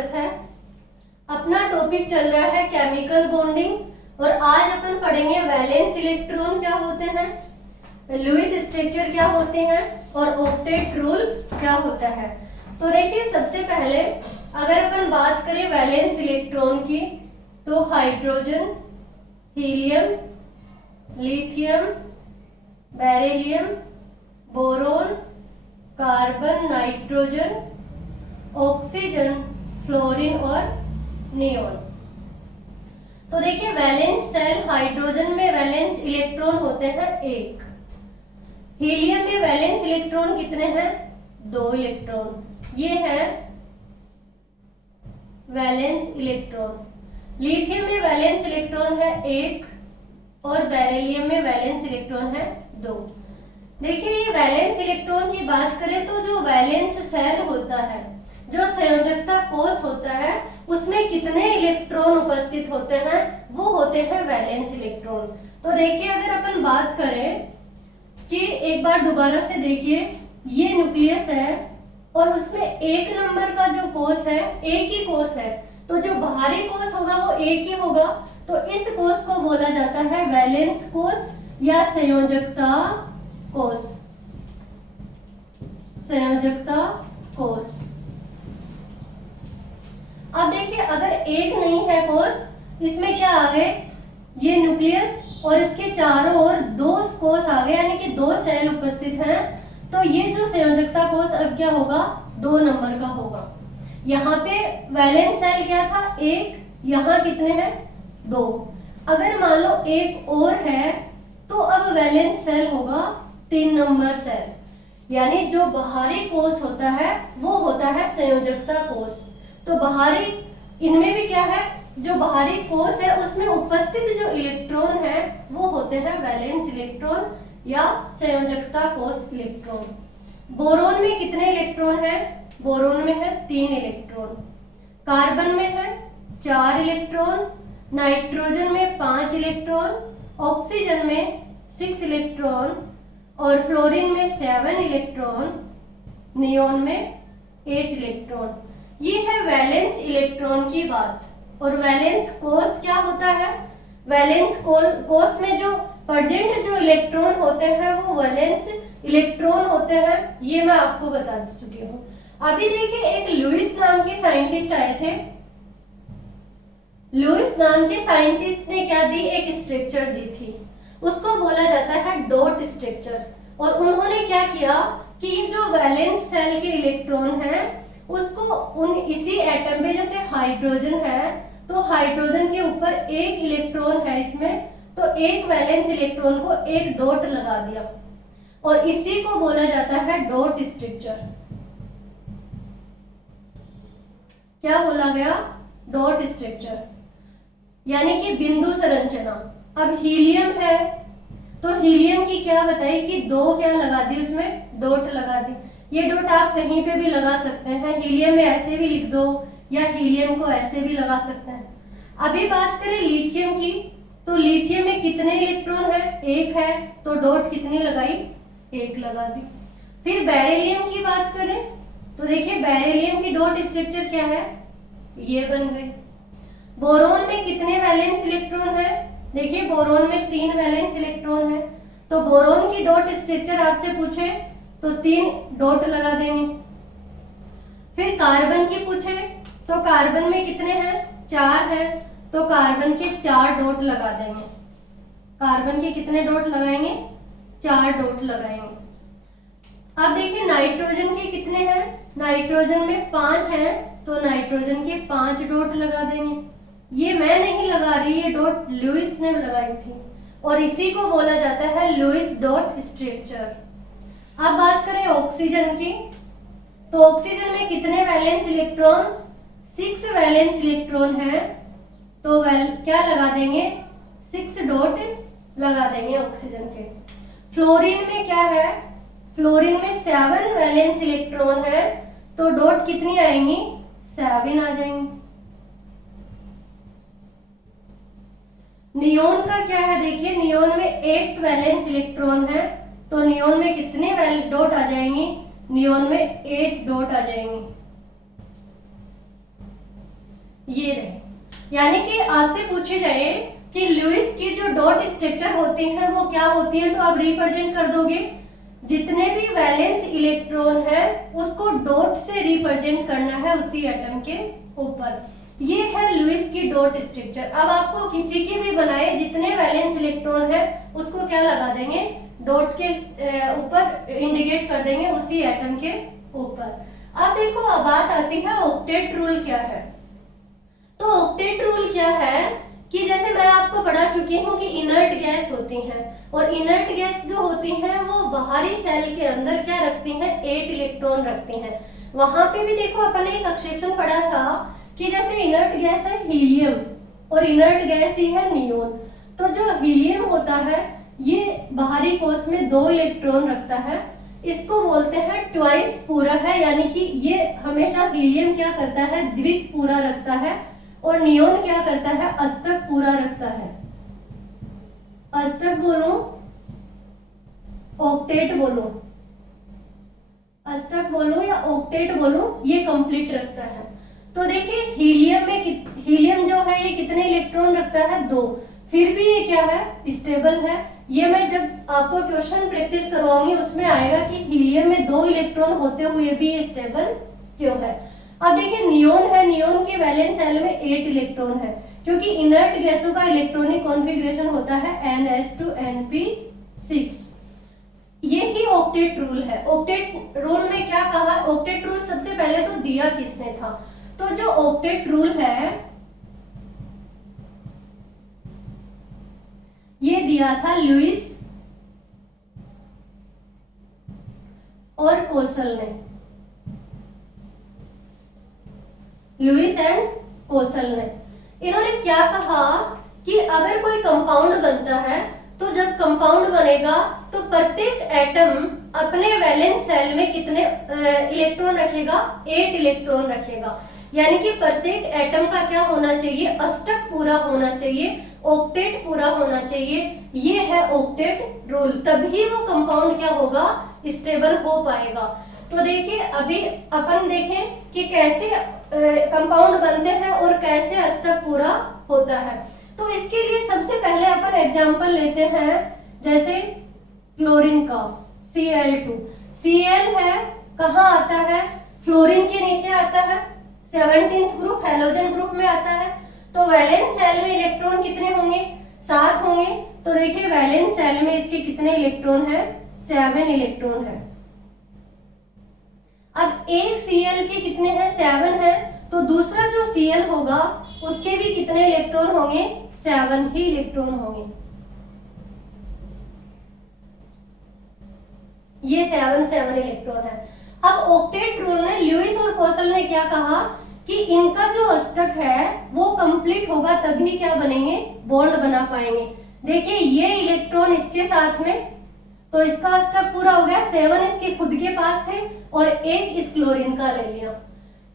स्वागत है। अपना टॉपिक चल रहा है केमिकल बॉन्डिंग और आज अपन पढ़ेंगे वैलेंस इलेक्ट्रॉन क्या होते हैं, लुईस स्ट्रक्चर क्या होते हैं और ऑक्टेट रूल क्या होता है। तो देखिए, सबसे पहले अगर अपन बात करें वैलेंस इलेक्ट्रॉन की तो hydrogen, helium, lithium, beryllium, boron, carbon, nitrogen, oxygen, fluorine और नियोन। तो देखिए, वैलेंस सेल हाइड्रोजन में वैलेंस इलेक्ट्रॉन होते हैं 1। हीलियम में वैलेंस इलेक्ट्रॉन कितने हैं? 2 इलेक्ट्रॉन। ये है वैलेंस इलेक्ट्रॉन। लिथियम में वैलेंस इलेक्ट्रॉन है 1 और बेरिलियम में वैलेंस इलेक्ट्रॉन है 2। देखिए, ये वैलेंस इलेक्ट्रॉन की बात करें तो जो वैलेंस सेल होता है, जो संयोजकता कोष होता है, उसमें कितने इलेक्ट्रॉन उपस्थित होते हैं वो होते हैं वैलेंस इलेक्ट्रॉन। तो देखिए, अगर अपन बात करें कि एक बार दोबारा से देखिए, ये न्यूक्लियस है और उसमें 1 नंबर का जो कोष है, एक ही कोष है, तो जो बाहरी कोष होगा वो एक ही होगा। तो इस कोष को बोला जाता है वैलेंस कोष या संयोजकता कोष। संयोजकता कोष। अब देखिए, अगर एक नहीं है कोष, इसमें क्या आ गए, ये न्यूक्लियस और इसके चारों ओर 2 कोष आ गए, यानी कि 2 सेल उपस्थित हैं। तो ये जो संयोजकता कोष अब क्या होगा, 2 नंबर का होगा। यहाँ पे वैलेंस सेल क्या था, 1, यहाँ कितने हैं, 2। अगर मान लो एक और है तो अब वैलेंस सेल होगा 3 नंबर सेल, यानी जो बाहरी कोष होता है वो होता है संयोजकता कोष। तो बाहरी, इनमें भी क्या है, जो बाहरी कोष है उसमें उपस्थित जो इलेक्ट्रॉन है वो होते हैं वैलेंस इलेक्ट्रॉन या संयोजकता कोष इलेक्ट्रॉन। बोरोन में कितने इलेक्ट्रॉन है? बोरोन में है 3 इलेक्ट्रॉन। कार्बन में है 4 इलेक्ट्रॉन, नाइट्रोजन में 5 इलेक्ट्रॉन, ऑक्सीजन में 6 इलेक्ट्रॉन और फ्लोरीन में 7 इलेक्ट्रॉन, नियोन में 8 इलेक्ट्रॉन। ये है वैलेंस इलेक्ट्रॉन की बात। और वैलेंस कोष क्या होता है? वैलेंस कोष में जो प्रेजेंट जो इलेक्ट्रॉन होते हैं वो वैलेंस इलेक्ट्रॉन होते हैं, ये मैं आपको बता चुकी हूँ। अभी देखिए, एक लुईस नाम के साइंटिस्ट आए थे। लुईस नाम के साइंटिस्ट ने क्या दी, एक स्ट्रक्चर दी थी, उसको बोला जाता है डॉट स्ट्रक्चर। और उन्होंने क्या किया कि जो वैलेंस सेल के इलेक्ट्रॉन है उसको उन इसी एटम पे, जैसे हाइड्रोजन है तो हाइड्रोजन के ऊपर 1 इलेक्ट्रॉन है इसमें, तो एक वैलेंस इलेक्ट्रॉन को एक डॉट लगा दिया और इसी को बोला जाता है डॉट स्ट्रक्चर। क्या बोला गया? डॉट स्ट्रक्चर, यानी कि बिंदु संरचना। अब हीलियम है तो हीलियम की क्या बताई कि 2 क्या लगा दी, उसमें डॉट लगा दी। ये डॉट आप कहीं पे भी लगा सकते हैं, हीलियम में ऐसे भी लिख दो या हीलियम को ऐसे भी लगा सकते हैं। अभी बात करें लिथियम की, तो लिथियम में कितने इलेक्ट्रॉन है? 1 है, तो डॉट कितनी लगाई? 1 लगा दी। फिर बेरिलियम की बात करें तो देखिए, बेरिलियम की डॉट स्ट्रक्चर क्या है, ये बन गई। बोरोन में कितने वैलेंस इलेक्ट्रॉन है? देखिए, बोरोन में 3 वैलेंस इलेक्ट्रॉन है, तो बोरोन की डॉट स्ट्रक्चर आपसे पूछे तो 3 डॉट लगा देंगे। फिर कार्बन की पूछे तो कार्बन में कितने हैं? 4 हैं, तो कार्बन के 4 डॉट लगा देंगे। कार्बन के कितने डॉट लगाएंगे? 4 डॉट लगाएंगे। अब देखिए, नाइट्रोजन के कितने हैं? नाइट्रोजन में 5 हैं, तो नाइट्रोजन के 5 डॉट लगा देंगे। ये मैं नहीं लगा रही, ये डॉट लुईस ने लगाई थी और इसी को बोला जाता है लुईस डॉट स्ट्रक्चर। अब बात करें ऑक्सीजन की, तो ऑक्सीजन में कितने वैलेंस इलेक्ट्रॉन? 6 वैलेंस इलेक्ट्रॉन है, तो क्या लगा देंगे? 6 डॉट लगा देंगे ऑक्सीजन के। फ्लोरीन में क्या है? फ्लोरीन में 7 वैलेंस इलेक्ट्रॉन है, तो डॉट कितनी आएंगी? 7 आ जाएंगी। नियोन का क्या है? देखिए, नियोन में 8 वैलेंस इलेक्ट्रॉन है, तो नियोन में कितने डॉट आ जाएंगी? नियोन में 8 डॉट आ जाएंगे। ये रहे। यानी कि आपसे पूछे जाए कि लुईस की जो डॉट स्ट्रक्चर होती है वो क्या होती है, तो आप रिप्रेजेंट कर दोगे, जितने भी वैलेंस इलेक्ट्रॉन है उसको डॉट से रिप्रेजेंट करना है उसी एटम के ऊपर। ये है लुईस की डॉट स्ट्रक्चर। अब आपको किसी की भी बनाए जितने वैलेंस इलेक्ट्रॉन है उसको क्या लगा देंगे, डॉट के ऊपर इंडिकेट कर देंगे उसी एटम के ऊपर। अब देखो, अब बात आती है ऑक्टेट रूल क्या है। तो ऑक्टेट रूल क्या है कि जैसे मैं आपको पढ़ा चुकी हूँ कि इनर्ट गैस होती हैं, और इनर्ट गैस जो होती हैं वो बाहरी सेल के अंदर क्या रखती हैं, 8 इलेक्ट्रॉन रखती हैं। वहां पे भी देखो अपन ने एक एक्सेप्शन पढ़ा था कि जैसे इनर्ट गैस है हीलियम और इनर्ट गैस ही है नियोन। तो जो हीलियम होता है ये बाहरी कोश में 2 इलेक्ट्रॉन रखता है, इसको बोलते हैं ट्वाइस पूरा है, यानी कि ये हमेशा हीलियम क्या करता है, द्विक पूरा रखता है, और नियोन क्या करता है, अष्टक पूरा रखता है। अष्टक बोलो, ऑक्टेट बोलो, अष्टक बोलो या ऑक्टेट बोलो, ये कंप्लीट रखता है। तो देखिए हीलियम में हीलियम जो है ये कितने इलेक्ट्रॉन रखता है, 2। फिर भी ये क्या है, स्टेबल है। ये मैं जब आपको क्वेश्चन प्रैक्टिस करवाऊंगी उसमें आएगा कि हीलियम में 2 इलेक्ट्रॉन होते हुए भी ये स्टेबल क्यों है। अब देखिए नियोन है, नियोन के वैलेंस शेल में 8 इलेक्ट्रॉन है, क्योंकि इनर्ट गैसों का इलेक्ट्रॉनिक कॉन्फ़िगरेशन होता है ns2np6। ये ही ऑक्टेट रूल है। ऑक्टेट रूल में क्या कहा, ऑक्टेट रूल सबसे पहले तो दिया किसने था, तो जो ऑक्टेट रूल है ये दिया था लुईस और कोसल ने, लुईस एंड कोसल ने। इन्होंने क्या कहा कि अगर कोई कंपाउंड बनता है तो जब कंपाउंड बनेगा तो प्रत्येक एटम अपने वैलेंस सेल में कितने इलेक्ट्रॉन रखेगा, 8 इलेक्ट्रॉन रखेगा। यानी कि प्रत्येक एटम का क्या होना चाहिए, अष्टक पूरा होना चाहिए, ऑक्टेट पूरा होना चाहिए। ये है ऑक्टेट रूल, तभी वो कंपाउंड क्या होगा, स्टेबल हो पाएगा। तो देखिए अभी अपन देखें कि कैसे कंपाउंड बनते हैं और कैसे अष्टक पूरा होता है। तो इसके लिए सबसे पहले अपन एग्जांपल लेते हैं, जैसे क्लोरीन का Cl2। Cl है कहाँ आता है, फ्लोरीन के नीचे आता है, 17th ग्रुप हैलोजन ग्रुप में आता है। तो वैलेंस सेल में इलेक्ट्रॉन कितने होंगे, 7 होंगे। तो देखिए वैलेंस सेल में इसके कितने इलेक्ट्रॉन है, 7 इलेक्ट्रॉन है। अब एक Cl के कितने हैं, 7 है, तो दूसरा जो Cl होगा उसके भी कितने इलेक्ट्रॉन होंगे, 7 ही इलेक्ट्रॉन होंगे। ये 7 इलेक्ट्रॉन है। अब ऑक्टेट रूल ने, लुईस और कोसल ने क्या कहा कि इनका जो अष्टक है वो कंप्लीट होगा तभी क्या बनेंगे, बॉन्ड बना पाएंगे। देखिए ये इलेक्ट्रॉन इसके साथ में, तो इसका अष्टक पूरा हो गया, 7 इसके खुद के पास थे और 1 इस क्लोरीन का ले लिया।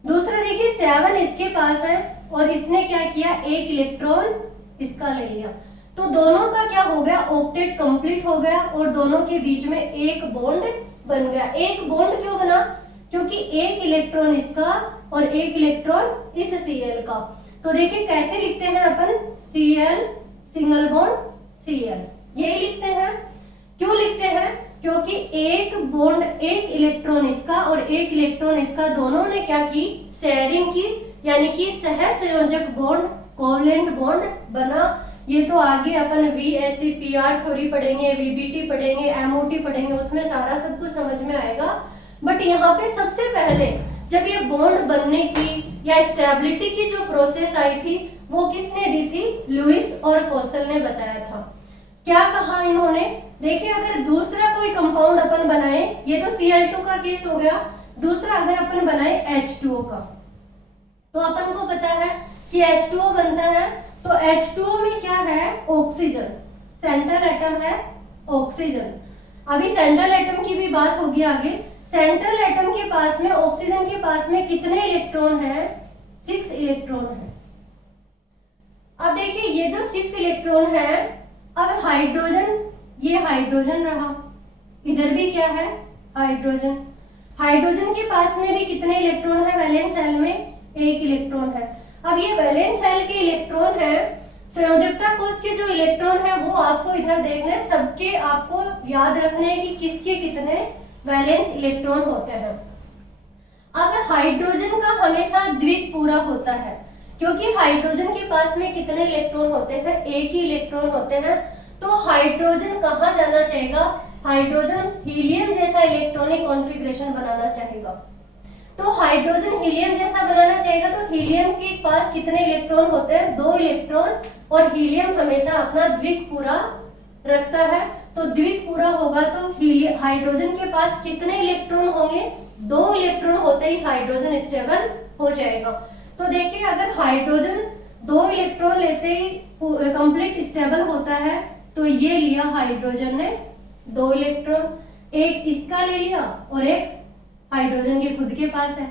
दूसरा देखिए 7 इसके पास है और इसने क्या किया, 1 इलेक्ट्रॉन इसका ले लिया। तो दोनों का क्या हो गया, ऑक्टेट कंप्लीट हो गया और दोनों के बीच में एक बॉन्ड बन गया। एक बॉन्ड क्यों बना, क्योंकि 1 इलेक्ट्रॉन इसका और 1 इलेक्ट्रॉन इस Cl का। तो देखिए कैसे लिखते हैं अपन, Cl सिंगल बॉन्ड Cl, यही लिखते हैं। क्यों लिखते हैं, क्योंकि एक बॉन्ड, 1 इलेक्ट्रॉन इसका और 1 इलेक्ट्रॉन इसका, दोनों ने क्या की, शेयरिंग की, यानी कि सहसंयोजक बॉन्ड, कोवलेंट बॉन्ड बना। ये तो आगे अपन VSEPR थ्योरी पढ़ेंगे, VBT पढ़ेंगे, MOT पढ़ेंगे, उसमें सारा सब कुछ समझ में आएगा। बट यहाँ पे सबसे पहले जब ये बॉन्ड बनने की या स्टेबिलिटी की जो प्रोसेस आई थी वो किसने दी थी, लुईस और कोसल ने बताया था। क्या कहा इन्होंने, देखिए अगर दूसरा कोई कंपाउंड अपन बनाए, ये तो Cl2 का केस हो गया, दूसरा अगर अपन बनाए H2O का, तो अपन को पता है कि H2O बनता है। तो H2O में क्या है, ऑक्सीजन, सेंट्रल एटम है ऑक्सीजन। अभी सेंट्रल एटम की भी बात होगी आगे। सेंट्रल एटम के पास में, ऑक्सीजन के पास में कितने इलेक्ट्रॉन है, 6 इलेक्ट्रॉन है। अब देखिए ये जो 6 इलेक्ट्रॉन है, अब हाइड्रोजन, ये हाइड्रोजन रहा, इधर भी क्या है, हाइड्रोजन। हाइड्रोजन के पास में भी कितने इलेक्ट्रॉन है, वैलेंस शेल में 1 इलेक्ट्रॉन है। अब ये वैलेंस शेल के इलेक्ट्रॉन है, संयोजकता कोष के जो इलेक्ट्रॉन है वो आपको इधर देखना है, सबके आपको याद रखने हैं कि किसके कितने वैलेंस इलेक्ट्रॉन होते हैं। अब हाइड्रोजन का हमेशा द्विक पूरा होता है, क्योंकि हाइड्रोजन के पास में कितने इलेक्ट्रॉन होते हैं, एक ही इलेक्ट्रॉन होते हैं। तो हाइड्रोजन कहाँ जाना चाहेगा, हाइड्रोजन हीलियम जैसा इलेक्ट्रॉनिक कॉन्फ़िगरेशन बनाना चाहेगा। तो हाइड्रोजन हीलियम जैसा बनाना चाहेगा, तो हीलियम के पास कितने इलेक्ट्रॉन होते हैं, 2 इलेक्ट्रॉन, और हीलियम हमेशा अपना द्विक पूरा रखता है। तो द्विक पूरा होगा तो हाइड्रोजन के पास कितने इलेक्ट्रॉन होंगे, 2 इलेक्ट्रॉन होते ही हाइड्रोजन स्टेबल हो जाएगा। तो देखिए अगर हाइड्रोजन 2 इलेक्ट्रॉन लेते ही कंप्लीट स्टेबल होता है, तो ये लिया हाइड्रोजन ने 2 इलेक्ट्रॉन, एक इसका ले लिया और एक हाइड्रोजन के खुद के पास है।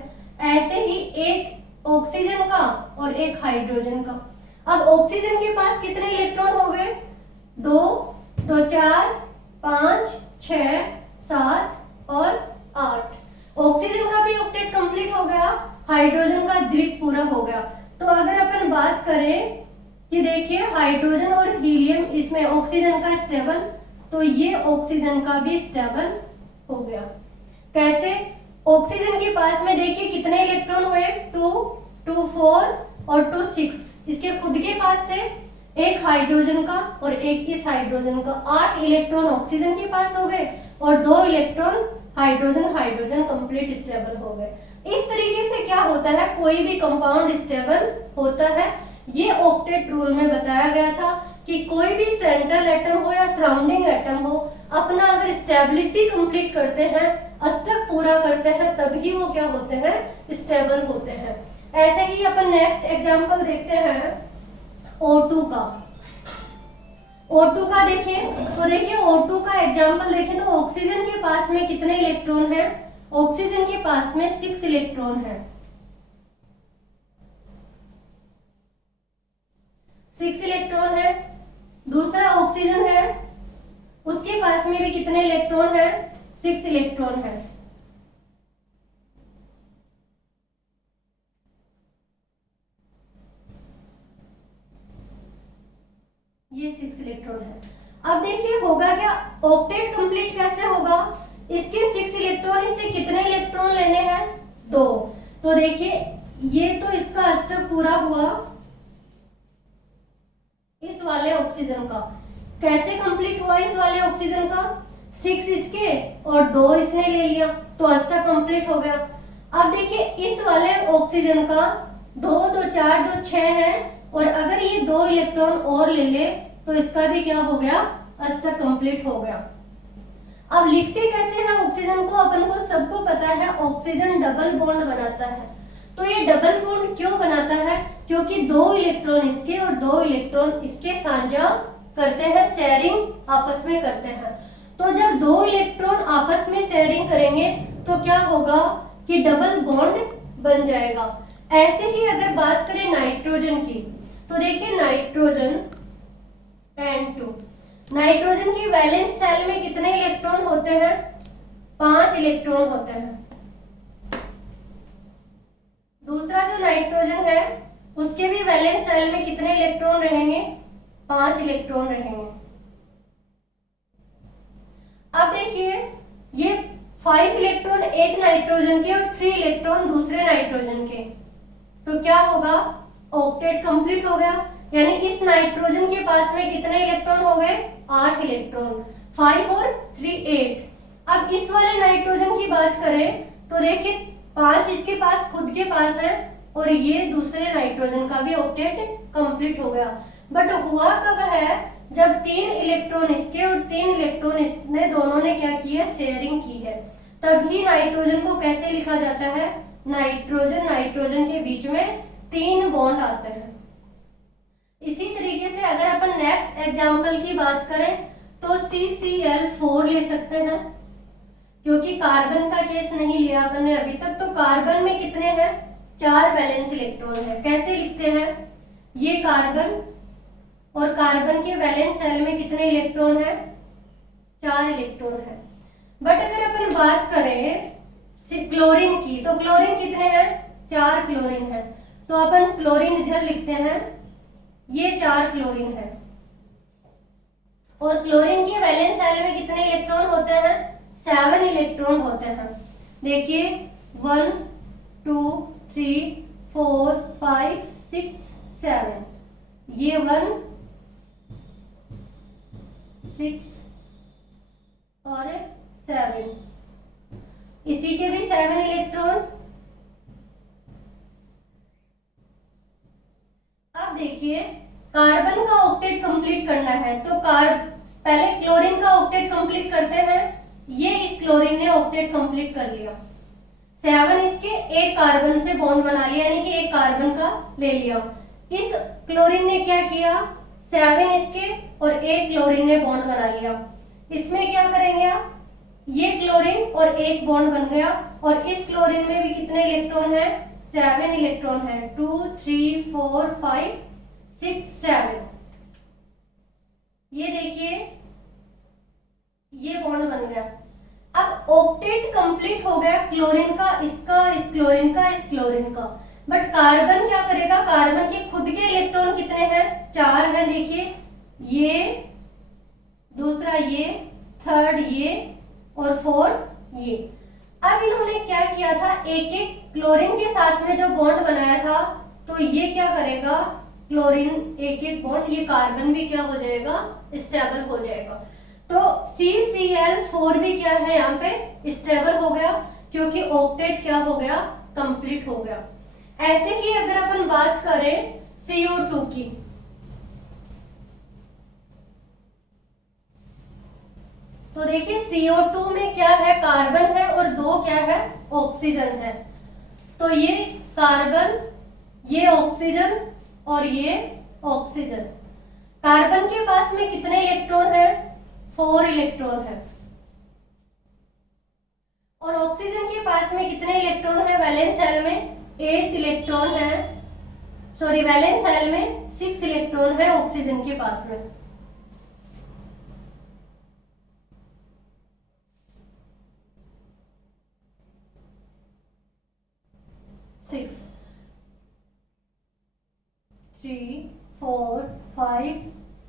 ऐसे ही एक ऑक्सीजन का और एक हाइड्रोजन का। अब ऑक्सीजन के पास कितने इलेक्ट्रॉन हो गए, 2, 2 4 5 6 7 और 8। ऑक्सीजन का भी ऑक्टेट कंप्लीट हो गया, हाइड्रोजन का द्विक पूरा हो गया। तो अगर अपन बात करें कि देखिए हाइड्रोजन और हीलियम, इसमें ऑक्सीजन का स्टेबल, तो ये ऑक्सीजन का भी स्टेबल हो गया। कैसे, ऑक्सीजन के पास में देखिए कितने इलेक्ट्रॉन हुए, 2 2 4 और 2 6, इसके खुद के पास थे, एक हाइड्रोजन का और एक इस हाइड्रोजन का। 8 इलेक्ट्रॉन ऑक्सीजन के पास हो गए और 2 इलेक्ट्रॉन हाइड्रोजन कंप्लीट स्टेबल हो गए। इस तरीके से क्या होता है, कोई भी कंपाउंड स्टेबल होता है। ये ऑक्टेट रूल में बताया गया था कि कोई भी सेंट्रल एटम हो या सराउंडिंग एटम हो, अपना अगर स्टेबिलिटी कंप्लीट करते हैं, अष्टक पूरा करते हैं, तभी वो क्या होते हैं, स्टेबल होते हैं। ऐसे ही अपन नेक्स्ट एग्जांपल देखते हैं O2 का। O2 का देखिए, तो देखिए O2 का एग्जांपल देखें तो ऑक्सीजन के पास में कितने इलेक्ट्रॉन है, ऑक्सीजन के पास में 6 इलेक्ट्रॉन है, 6 इलेक्ट्रॉन है। दूसरा ऑक्सीजन है, उसके पास में भी कितने इलेक्ट्रॉन है, 6 इलेक्ट्रॉन है। ये 6 इलेक्ट्रॉन है। अब देखिए होगा क्या, ऑक्टेट कंप्लीट कैसे होगा, इसके 6 इलेक्ट्रॉन, इससे कितने इलेक्ट्रॉन लेने हैं, 2। तो देखिए ये तो इसका अष्टक पूरा हुआ इस वाले ऑक्सीजन का। कैसे कंप्लीट हुआ इस वाले ऑक्सीजन का, 6 इसके और 2 इसने ले लिया, तो अष्टक कंप्लीट हो गया। अब देखिए इस वाले ऑक्सीजन का 2 2 4 2 6 है, और अगर ये 2 इलेक्ट्रॉन और ले ले तो इसका भी क्या हो गया, अष्टक कंप्लीट हो गया। अब लिखते कैसे हैं ऑक्सीजन को, अपन को सबको पता है ऑक्सीजन डबल बॉन्ड बनाता है। तो ये डबल बॉन्ड क्यों बनाता है, क्योंकि 2 इलेक्ट्रॉन इसके और 2 इलेक्ट्रॉन इसके साझा करते हैं, शेयरिंग आपस में करते हैं। तो जब 2 इलेक्ट्रॉन आपस में शेयरिंग करेंगे तो क्या होगा कि डबल बॉन्ड बन जाएगा। ऐसे ही अगर बात करें नाइट्रोजन की, तो देखिए नाइट्रोजन N2, नाइट्रोजन की वैलेंस सेल में कितने इलेक्ट्रॉन होते हैं, 5 इलेक्ट्रॉन होते हैं। दूसरा जो नाइट्रोजन है उसके भी वैलेंस सेल में कितने इलेक्ट्रॉन रहेंगे, 5 इलेक्ट्रॉन रहेंगे। अब देखिए ये 5 इलेक्ट्रॉन एक नाइट्रोजन के और 3 इलेक्ट्रॉन दूसरे नाइट्रोजन के, तो क्या होगा, ऑक्टेट कंप्लीट हो गया। यानी इस नाइट्रोजन के पास में कितने इलेक्ट्रॉन हो गए, 8 इलेक्ट्रॉन, 5 और 3 8। अब इस वाले नाइट्रोजन की बात करें तो देखिए 5 इसके पास खुद के पास है, और ये दूसरे नाइट्रोजन का भी ऑक्टेट कंप्लीट हो गया। बट हुआ कब है, जब 3 इलेक्ट्रॉन इसके और 3 इलेक्ट्रॉन इसने, दोनों ने क्या किया, शेयरिंग की है। तभी नाइट्रोजन को कैसे लिखा जाता है, नाइट्रोजन के बीच में 3 बॉन्ड आते हैं। इसी तरीके से अगर अपन नेक्स्ट एग्जांपल की बात करें तो CCl4 ले सकते हैं, क्योंकि कार्बन का केस नहीं लिया अपन ने अभी तक। तो कार्बन में कितने हैं, 4 वैलेंस इलेक्ट्रॉन है। कैसे लिखते हैं, ये कार्बन, और कार्बन के वैलेंस सेल में कितने इलेक्ट्रॉन है, 4 इलेक्ट्रॉन है। बट अगर अपन बात करें क्लोरीन की, तो क्लोरीन कितने हैं, 4 क्लोरीन है। तो अपन क्लोरीन इधर लिखते हैं, ये 4 क्लोरीन है। और क्लोरीन के वैलेंस शेल में कितने इलेक्ट्रॉन होते हैं? 7 इलेक्ट्रॉन होते हैं। देखिए 1 2 3 4 5 6 7, ये 1 6 और 7, इसी के भी 7 इलेक्ट्रॉन। अब देखिए कार्बन का ऑक्टेट कंप्लीट करना है, तो पहले क्लोरीन का ऑक्टेट कंप्लीट करते हैं। ये इस क्लोरीन ने ऑक्टेट कंप्लीट कर लिया, 7 इसके, एक कार्बन से बॉन्ड बना लिया, यानी कि एक कार्बन का ले लिया। इस क्लोरीन ने क्या किया, 7 इसके और एक क्लोरीन ने बॉन्ड बना लिया। इसमें क्या करेंगे आप, ये क्लोरीन और एक बॉन्ड बन गया, और इस क्लोरीन में भी कितने इलेक्ट्रॉन है? 7 इलेक्ट्रॉन है। 2 3 4 5 6 7, ये देखिए ये बॉन्ड बन गया। अब ऑक्टेट कंप्लीट हो गया क्लोरीन का, इसका, इस क्लोरीन का, इस क्लोरीन का। बट कार्बन क्या करेगा, कार्बन के खुद के इलेक्ट्रॉन कितने हैं? 4 हैं। देखिए ये, दूसरा ये, थर्ड ये और फोर्थ ये। अब इन्होंने क्या किया था, एक एक क्लोरीन के साथ में जो बॉन्ड बनाया था, तो ये क्या करेगा, क्लोरीन एक एक बॉन्ड, ये कार्बन भी क्या हो जाएगा, स्टेबल हो जाएगा। तो CCl4 भी क्या है, यहाँ पे स्टेबल हो गया, क्योंकि ऑक्टेट क्या हो गया, कंप्लीट हो गया। ऐसे ही अगर अपन बात करें CO2 की, तो देखिए CO2 में क्या है, कार्बन है और 2 क्या है, ऑक्सीजन है। तो ये कार्बन, ये ऑक्सीजन और ये ऑक्सीजन। कार्बन के पास में कितने इलेक्ट्रॉन है? 4 इलेक्ट्रॉन है। और ऑक्सीजन के पास में कितने इलेक्ट्रॉन है? वैलेंस शेल में 8 इलेक्ट्रॉन है, सॉरी वैलेंस शेल में 6 इलेक्ट्रॉन है ऑक्सीजन के पास में। सिक्स, 3 4 5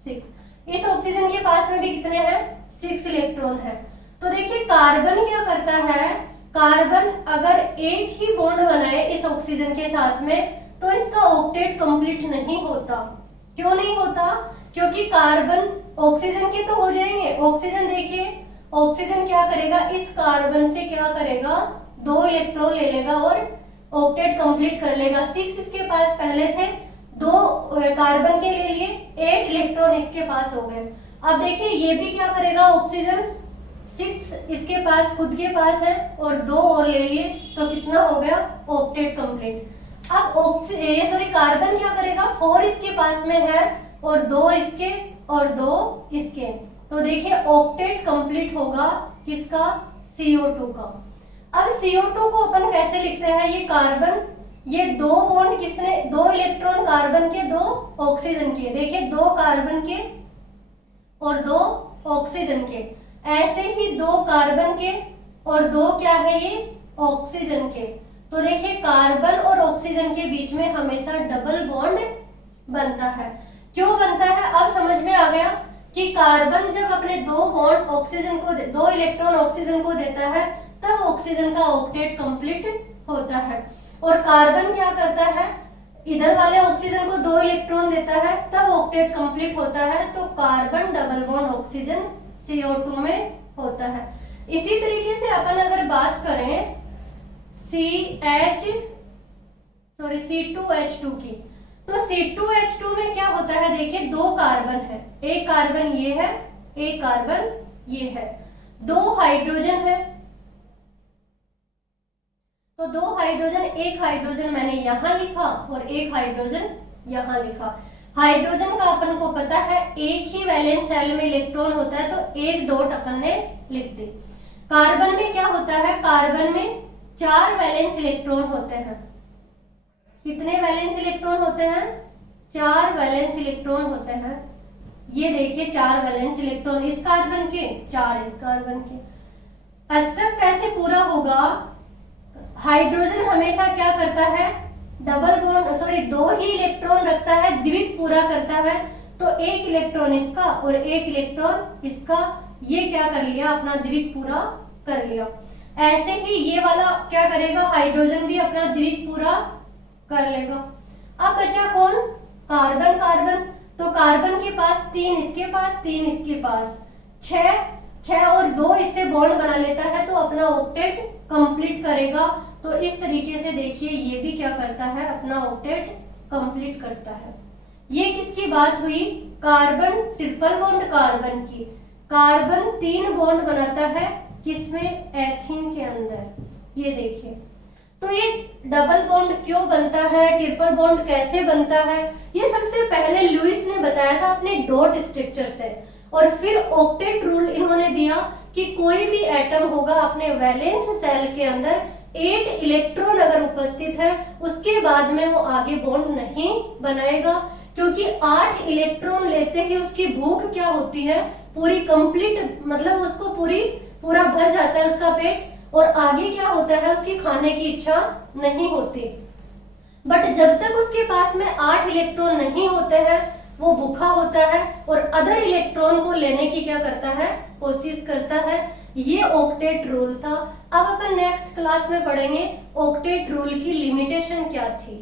6। इस ऑक्सीजन के पास में भी कितने हैं? 6 इलेक्ट्रॉन है। तो देखिए कार्बन क्या करता है, कार्बन अगर एक ही बॉन्ड बनाए इस ऑक्सीजन के साथ में, तो इसका ऑक्टेट कंप्लीट नहीं होता। क्यों नहीं होता? क्योंकि कार्बन ऑक्सीजन के तो हो जाएंगे। ऑक्सीजन देखिए, ऑक्सीजन क्या करेगा, इस कार्बन से क्या करेगा, 2 इलेक्ट्रॉन ले लेगा और ऑक्टेट कंप्लीट कर लेगा। 6 इसके पास पहले थे, 2 कार्बन के ले लिए, 8 इलेक्ट्रॉन इसके पास हो गए। अब देखिए ये भी क्या करेगा, ऑक्सीजन 6 इसके पास खुद के पास है और 2 और ले लिए, तो कितना हो गया, ऑक्टेट कंप्लीट। अब कार्बन क्या करेगा, 4 इसके पास में है और 2 इसके और 2 इसके, तो देखिए ऑक्टेट कंप्लीट होगा किसका, CO2 का। अब CO2 को अपन कैसे लिखते हैं, ये कार्बन, ये 2 बॉन्ड किसने, 2 इलेक्ट्रॉन कार्बन के, 2 ऑक्सीजन के। देखिए 2 कार्बन के और 2 ऑक्सीजन के, ऐसे ही 2 कार्बन के और 2 क्या है, ये ऑक्सीजन के। तो देखिए कार्बन और ऑक्सीजन के बीच में हमेशा डबल बॉन्ड बनता है। क्यों बनता है, अब समझ में आ गया कि कार्बन जब अपने 2 बॉन्ड ऑक्सीजन को, 2 इलेक्ट्रॉन ऑक्सीजन को देता है, तब ऑक्सीजन का ऑक्टेट कंप्लीट होता है। और कार्बन क्या करता है, इधर वाले ऑक्सीजन को 2 इलेक्ट्रॉन देता है, तब ऑक्टेट कंप्लीट होता है। तो carbon double bond oxygen CO2 में होता है। इसी तरीके से अपन अगर बात करें C2H2 की, तो C2H2 में क्या होता है, देखिए 2 कार्बन है, एक कार्बन ये है, एक कार्बन ये है, 2 हाइड्रोजन है, तो 2 हाइड्रोजन, एक हाइड्रोजन मैंने यहां लिखा और एक हाइड्रोजन यहां लिखा। हाइड्रोजन का अपन को पता है एक ही वैलेंस शेल में इलेक्ट्रॉन होता है, तो एक डॉट अपन ने लिख दी। कार्बन में क्या होता है, कार्बन में 4 वैलेंस इलेक्ट्रॉन होते हैं। कितने वैलेंस इलेक्ट्रॉन होते हैं, 4 वैलेंस इलेक्ट्रॉन होते हैं। ये देखिए 4 वैलेंस इलेक्ट्रॉन इस कार्बन के, 4 इस कार्बन के। अष्टक कैसे पूरा होगा, हाइड्रोजन हमेशा क्या करता है, डबल बॉन्ड सॉरी 2 ही इलेक्ट्रॉन रखता है, द्वित्व पूरा करता है, तो 1 इलेक्ट्रॉन इसका और 1 इलेक्ट्रॉन इसका, ये क्या कर लिया, अपना द्वित्व पूरा कर लिया। ऐसे ही ये वाला क्या करेगा, हाइड्रोजन भी अपना द्वित्व पूरा कर लेगा। अब बचा कौन, कार्बन। कार्बन तो कार्बन के पास 3 इसके पास 3 इसके पास 6 और 2 इससे बॉन्ड बना लेता है, तो अपना ऑक्टेट कंप्लीट करेगा। तो इस तरीके से देखिए ये भी क्या करता है, अपना ऑक्टेट कंप्लीट करता है। ये किसकी बात हुई, कार्बन ट्रिपल बॉन्ड कार्बन की। कार्बन 3 बॉन्ड बनाता है किसमें, एथीन के अंदर। ये देखिए, तो ये डबल बॉन्ड क्यों बनता है, ट्रिपल बॉन्ड कैसे बनता है, ये सबसे पहले लुईस ने बताया था अपने डॉट स्ट्रक्चर से। और फिर ऑक्टेट रूल इन्होंने दिया कि कोई भी एटम होगा अपने वैलेंस सेल के अंदर 8 इलेक्ट्रॉन अगर उपस्थित है, उसके बाद में वो आगे बॉन्ड नहीं बनाएगा, क्योंकि 8 इलेक्ट्रॉन लेते ही उसकी भूख क्या होती है, पूरी कंप्लीट, मतलब उसको पूरा भर जाता है उसका पेट, और आगे क्या होता है, उसकी खाने की इच्छा नहीं होती। बट जब तक उसके पास में 8 इलेक्ट्रॉन नहीं होते हैं, वो भूखा होता है और अदर इलेक्ट्रॉन को लेने की क्या करता है, कोशिश करता है। ये ऑक्टेट रूल था। अब अपन नेक्स्ट क्लास में पढ़ेंगे ऑक्टेट रूल की लिमिटेशन क्या थी।